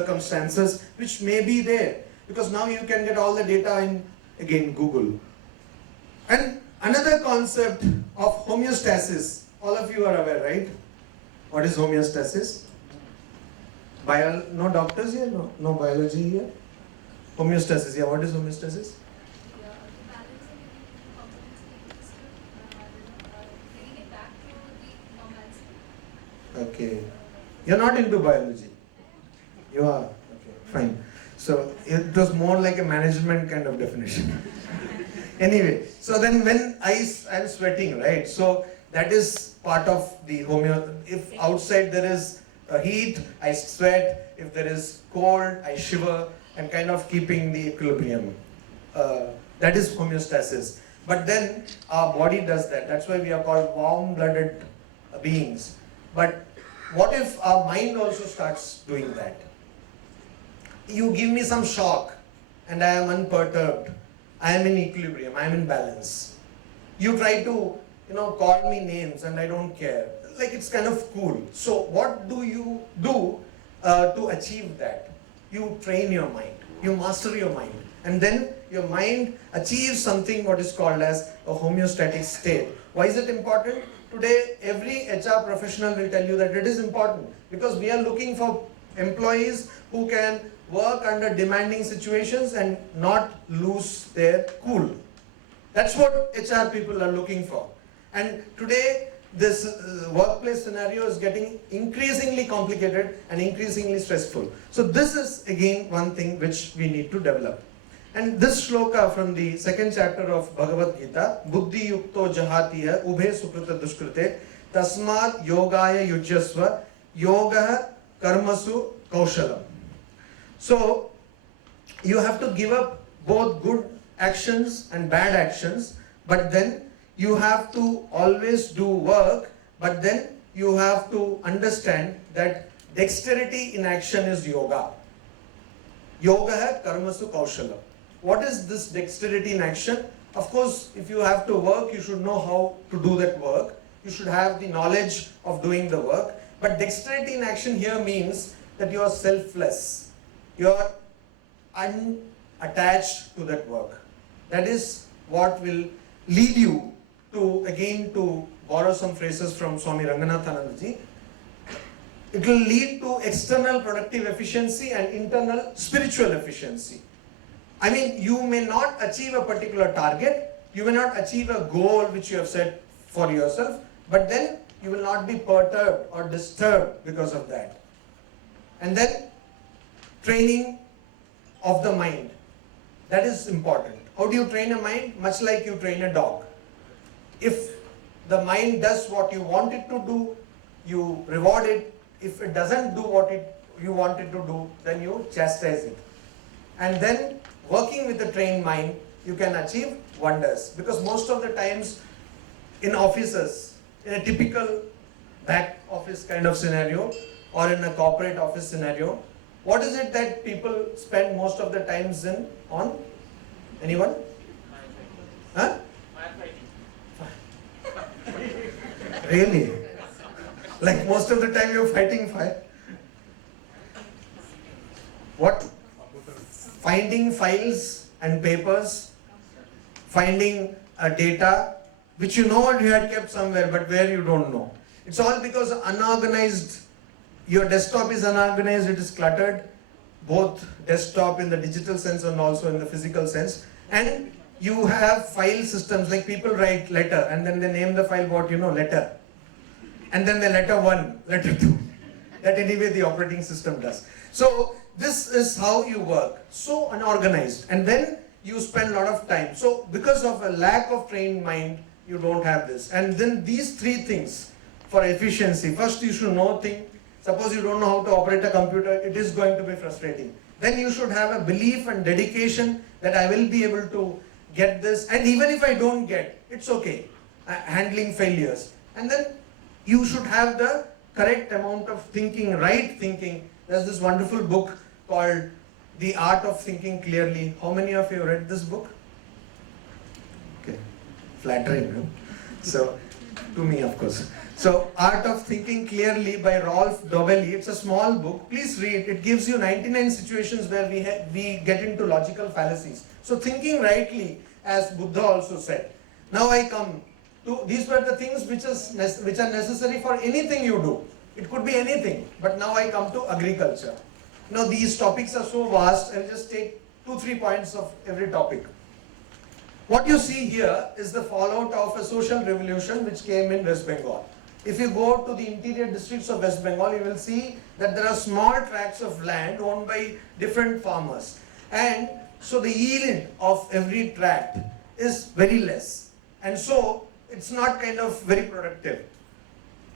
circumstances which may be there, because now you can get all the data in, again, Google. And another concept of homeostasis, all of you are aware, right? What is homeostasis? No doctors here? No biology here? Homeostasis, yeah, what is homeostasis? Okay. You're not into biology. You are? Okay, fine. So it was more like a management kind of definition. Anyway, so then when I'm sweating, right? So that is part of the If outside there is heat, I sweat. If there is cold, I shiver, and kind of keeping the equilibrium. That is homeostasis. But then our body does that. That's why we are called warm-blooded beings. But what if our mind also starts doing that? You give me some shock and I am unperturbed. I am in equilibrium, I am in balance. You try to, call me names and I don't care. Like, it's kind of cool. So what do you do to achieve that? You train your mind, you master your mind, and then your mind achieves something what is called as a homeostatic state. Why is it important? Today, every HR professional will tell you that it is important, because we are looking for employees who can work under demanding situations and not lose their cool. That's what HR people are looking for. And today, this workplace scenario is getting increasingly complicated and increasingly stressful. So this is again one thing which we need to develop. And this shloka from the second chapter of Bhagavad Gita, Buddhi yukto jahatiya ubhe sukrita duskrite tasmat yogaya yujyasva yoga karmasu kaushalam. So you have to give up both good actions and bad actions, but then you have to always do work, but then you have to understand that dexterity in action is yoga. Yoga hai karmasu kaushalam. What is this dexterity in action? Of course, if you have to work, you should know how to do that work. You should have the knowledge of doing the work. But dexterity in action here means that you are selfless. You are unattached to that work. That is what will lead you to, again, to borrow some phrases from Swami Ranganathananda ji, it will lead to external productive efficiency and internal spiritual efficiency. I mean, you may not achieve a particular target, you may not achieve a goal which you have set for yourself, but then you will not be perturbed or disturbed because of that. And then training of the mind, that is important. How do you train a mind? Much like you train a dog. If the mind does what you want it to do, you reward it. If it doesn't do what you want it to do, then you chastise it. And then working with a trained mind, you can achieve wonders. Because most of the times in offices, in a typical back office kind of scenario or in a corporate office scenario, what is it that people spend most of the times on? Anyone? Huh? Really? Like most of the time you're fighting fire? What? Finding files and papers, finding data which you know you had kept somewhere, but where you don't know. It's all because unorganized, your desktop is unorganized, it is cluttered, both desktop in the digital sense and also in the physical sense. And you have file systems, like people write letter and then they name the file what, letter. And then the letter 1, letter 2. That anyway the operating system does. So this is how you work, so unorganized, and then you spend a lot of time. So because of a lack of trained mind, you don't have this. And then these three things for efficiency. First, you should know things. Suppose you don't know how to operate a computer, it is going to be frustrating. Then you should have a belief and dedication that I will be able to get this, and even if I don't get, it's okay. Handling failures. And then you should have the correct amount of thinking, right thinking. There's this wonderful book called The Art of Thinking Clearly. How many of you have read this book? Okay, flattering, no? So, to me, of course. So, Art of Thinking Clearly by Rolf Dovelli. It's a small book. Please read. It gives you 99 situations where we get into logical fallacies. So, thinking rightly, as Buddha also said. Now I come to, these were the things which are necessary for anything you do. It could be anything. But now I come to agriculture. Now these topics are so vast, I'll just take 2-3 points of every topic. What you see here is the fallout of a social revolution which came in West Bengal. If you go to the interior districts of West Bengal, you will see that there are small tracts of land owned by different farmers. And so the yield of every tract is very less. And so it's not kind of very productive.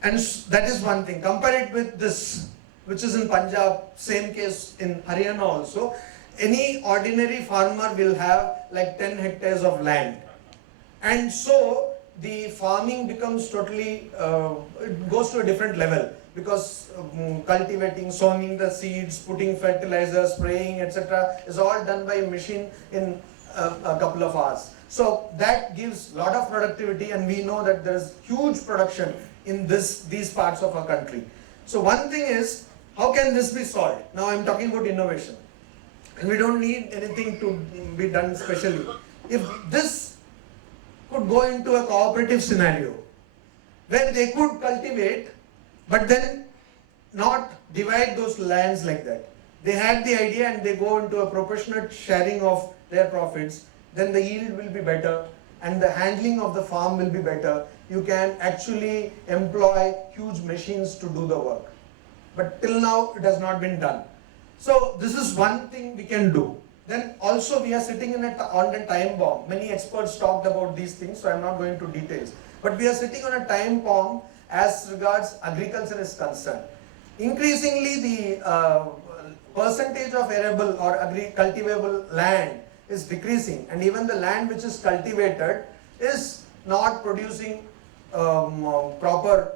And that is one thing. Compare it with this, which is in Punjab, same case in Haryana also. Any ordinary farmer will have like 10 hectares of land. And so the farming becomes totally, it goes to a different level, because cultivating, sowing the seeds, putting fertilizer, spraying, etc. is all done by a machine in a couple of hours. So that gives a lot of productivity, and we know that there is huge production in these parts of our country. So one thing is, how can this be solved? Now I'm talking about innovation. And we don't need anything to be done specially. If this could go into a cooperative scenario where they could cultivate but then not divide those lands like that. They had the idea and they go into a proportionate sharing of their profits, then the yield will be better and the handling of the farm will be better. You can actually employ huge machines to do the work. But till now it has not been done. So this is one thing we can do. Then also we are sitting on a time bomb. Many experts talked about these things, so I am not going into details. But we are sitting on a time bomb as regards agriculture is concerned. Increasingly the percentage of arable or cultivable land is decreasing, and even the land which is cultivated is not producing proper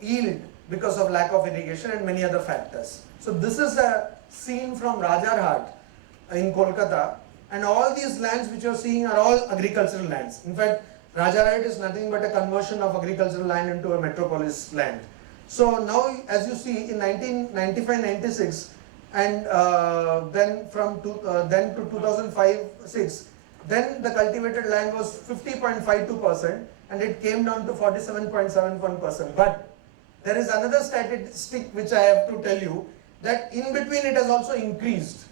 yield because of lack of irrigation and many other factors. So this is a scene from Rajarhat in Kolkata, and all these lands which you are seeing are all agricultural lands. In fact, Rajarhat is nothing but a conversion of agricultural land into a metropolis land. So now, as you see, in 1995-96, and then to 2005-06, then the cultivated land was 50.52%, and it came down to 47.71%. But there is another statistic which I have to tell you, that in between it has also increased.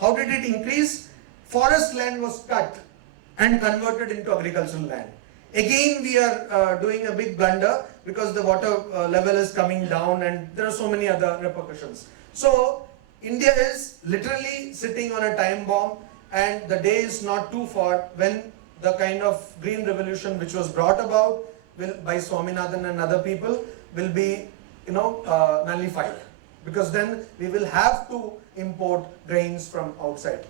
How did it increase? Forest land was cut and converted into agricultural land. Again, we are doing a big blunder because the water level is coming down and there are so many other repercussions. So, India is literally sitting on a time bomb, and the day is not too far when the kind of green revolution which was brought about by Swaminathan and other people will be nullified, because then we will have to import grains from outside.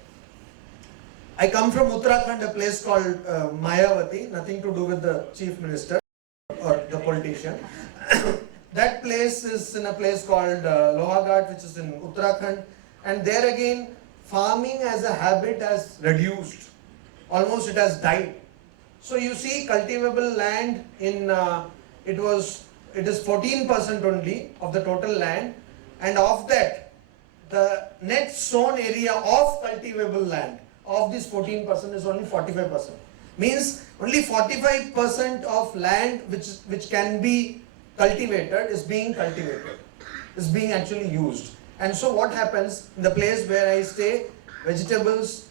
I come from Uttarakhand, a place called Mayavati, nothing to do with the chief minister or the politician. That place is in a place called Lohagarh, which is in Uttarakhand, and there again farming as a habit has reduced. Almost it has died. So you see, cultivable land in it is 14% only of the total land, and of that the net sown area of cultivable land of this 14% is only 45%. Means only 45% of land which can be cultivated is being cultivated, is being actually used. And so what happens in the place where I stay, vegetables,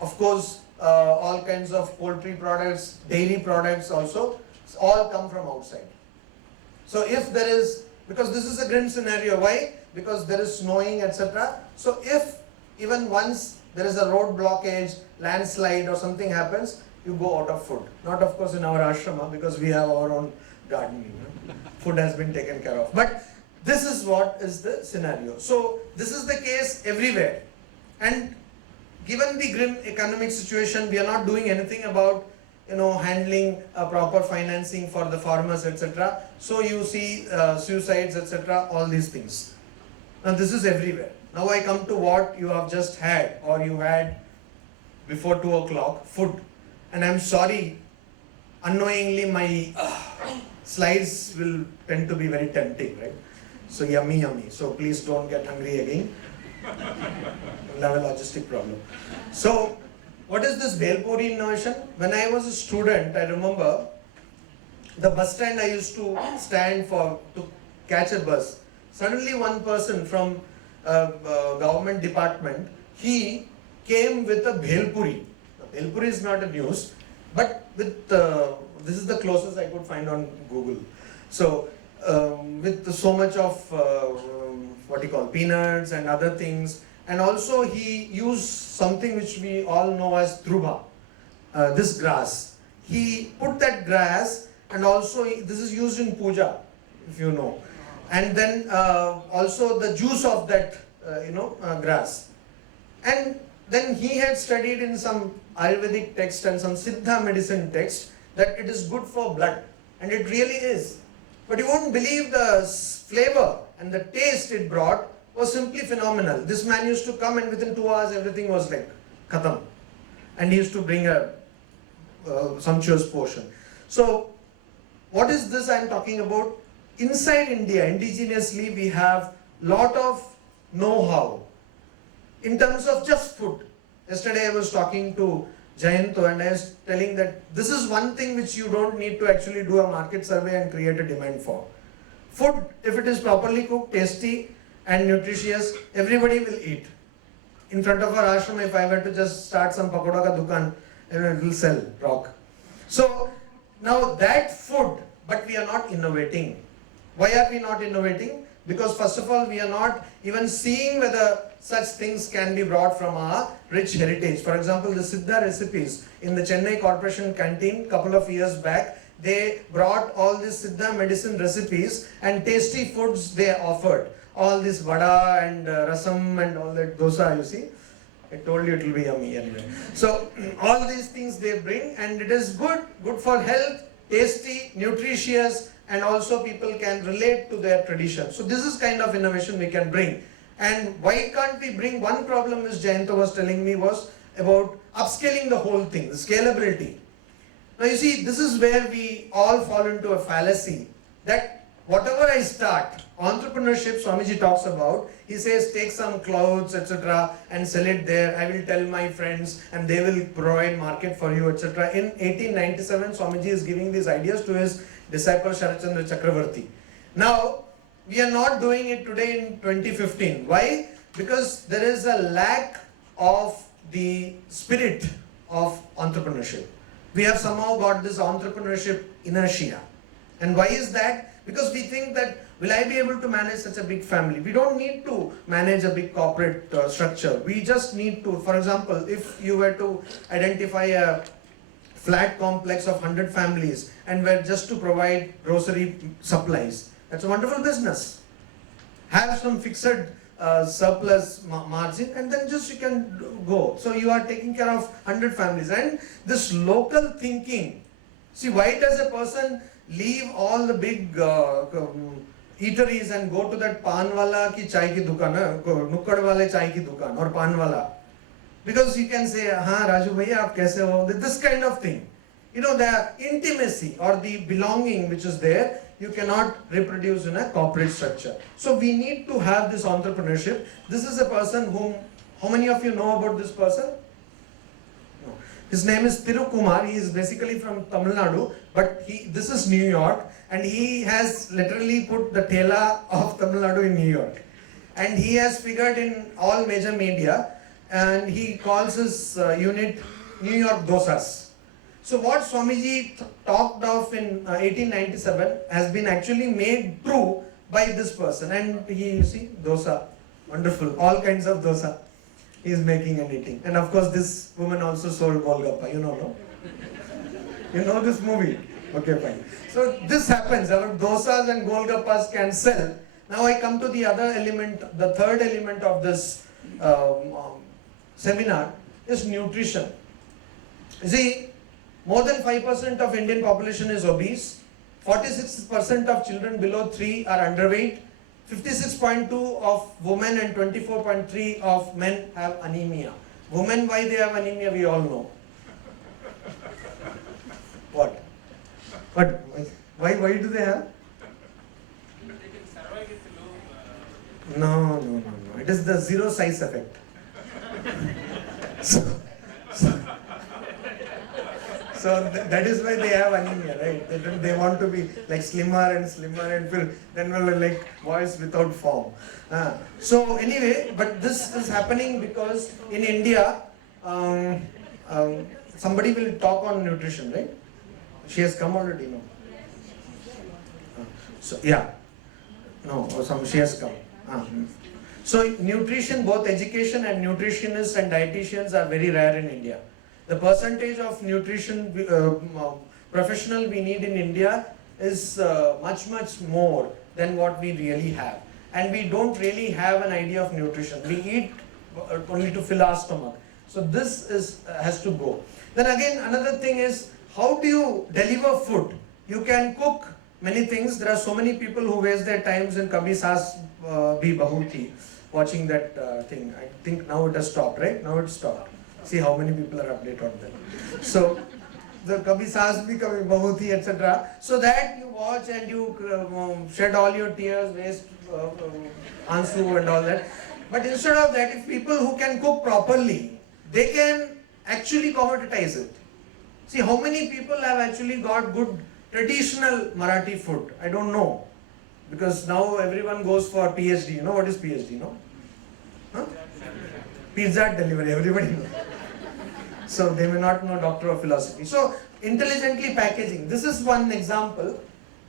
of course, all kinds of poultry products, dairy products also, all come from outside. So if there is, because this is a grim scenario, why? Because there is snowing, etc. So if even once there is a road blockage, landslide or something happens, you go out of food. Not of course in our ashrama, because we have our own garden. Food has been taken care of. But this is what is the scenario. So this is the case everywhere. And given the grim economic situation, we are not doing anything about handling proper financing for the farmers, etc. So you see suicides, etc. All these things. Now this is everywhere. Now I come to what you have just had, or you had before 2 o'clock, food. And I'm sorry, unknowingly my slides will tend to be very tempting, right? So yummy, yummy. So please don't get hungry again. We'll have a logistic problem. So what is this Bhelpuri innovation? When I was a student, I remember the bus stand I used to stand for to catch a bus. Suddenly one person from government department, he came with a Bhelpuri. Bhelpuri is not a news, but with this is the closest I could find on Google. So with so much of what you call peanuts and other things, and also he used something which we all know as dhruva, this grass. He put that grass, and also this is used in puja, if you know, and then also the juice of that grass. And then he had studied in some Ayurvedic text and some Siddha medicine text that it is good for blood, and it really is. But you won't believe the flavor and the taste it brought was simply phenomenal. This man used to come, and within 2 hours everything was like khatam, and he used to bring a sumptuous portion. So what is this I am talking about? Inside India, indigenously, we have lot of know-how in terms of just food. Yesterday I was talking to Jayanto, and I was telling that this is one thing which you don't need to actually do a market survey and create a demand for. Food, if it is properly cooked, tasty and nutritious, everybody will eat. In front of our ashram, if I were to just start some pakoda ka dukan, it will sell, rock. So now that food, but we are not innovating. Why are we not innovating? Because first of all, we are not even seeing whether such things can be brought from our rich heritage. For example, the Siddha recipes in the Chennai Corporation canteen couple of years back, they brought all these Siddha medicine recipes and tasty foods they offered. All this vada and rasam and all that dosa, you see. I told you it will be yummy anyway. So all these things they bring, and it is good for health, tasty, nutritious, and also people can relate to their tradition. So this is kind of innovation we can bring. And why can't we bring? One problem, as Jayanto was telling me, was about upscaling the whole thing, the scalability. Now you see, this is where we all fall into a fallacy that whatever I start, entrepreneurship Swamiji talks about, he says take some clothes, etc. and sell it there. I will tell my friends and they will provide market for you, etc. In 1897, Swamiji is giving these ideas to his disciple Sharachandra Chakravarti. Now, we are not doing it today in 2015. Why? Because there is a lack of the spirit of entrepreneurship. We have somehow got this entrepreneurship inertia. And why is that? Because we think that, will I be able to manage such a big family? We don't need to manage a big corporate structure. We just need to, for example, if you were to identify a flat complex of 100 families and were just to provide grocery supplies, that's a wonderful business. Have some fixed surplus margin, and then just you can go. So you are taking care of 100 families. And this local thinking, see, why does a person leave all the big eateries and go to that pan wala ki chai ki dukan, nukkad wale chai ki dukan or pan wala? Because you can say, "Ha, Raju bhaiya, aap kaise ho?" This kind of thing. You know, the intimacy or the belonging which is there, you cannot reproduce in a corporate structure. So we need to have this entrepreneurship. This is a person whom, how many of you know about this person? No. His name is Thirukumar. He is basically from Tamil Nadu, but this is New York, and he has literally put the Tela of Tamil Nadu in New York. And he has figured in all major media, and he calls his unit New York Dosas. So what Swamiji talked of in 1897 has been actually made true by this person. And you see, dosa, wonderful, all kinds of dosa he is making and eating. And of course this woman also sold Golgappa, you know, no? You know this movie? Okay, fine. So this happens, our dosas and Golgappas can sell. Now I come to the other element, the third element of this seminar is nutrition. You see, more than 5% of Indian population is obese. 46% of children below 3 are underweight. 56.2% of women and 24.3% of men have anemia. Women, why they have anemia, we all know. What? Why do they have? They can survive with low. No. It is the zero size effect. so, so, that is why they have anemia, right? They want to be like slimmer and then will like boys without form. So anyway, but this is happening because in India, somebody will talk on nutrition, right? She has come already, no? So yeah, no, she has come. So nutrition, both education and nutritionists and dietitians are very rare in India. The percentage of nutrition professional we need in India is much more than what we really have. And we don't really have an idea of nutrition. We eat only to fill our stomach. So this has to go. Then again, another thing is, how do you deliver food? You can cook many things. There are so many people who waste their times in Kabhi Saas Bhi Bahu Thi, watching that thing. I think now it has stopped, right? Now it's stopped. See how many people are updated on that. So the Kabhi Saas Bhi Kabhi Bahu Thi, etc. So that you watch and you shed all your tears, waste ansu and all that. But instead of that, if people who can cook properly, they can actually commoditize it. See how many people have actually got good traditional Marathi food. I don't know. Because now everyone goes for PhD. You know what is PhD, no? Huh? Pizza delivery, everybody knows. So they may not know Doctor of Philosophy. So intelligently packaging. This is one example.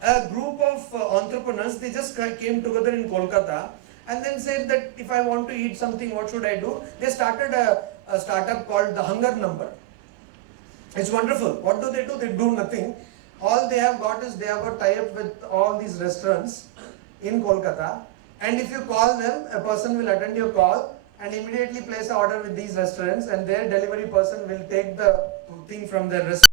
A group of entrepreneurs, they just came together in Kolkata and then said that if I want to eat something, what should I do? They started a startup called The Hunger Number. It's wonderful. What do? They do nothing. All they have got is they have got tie-up with all these restaurants in Kolkata, and if you call them, a person will attend your call and immediately place an order with these restaurants, and their delivery person will take the thing from their restaurant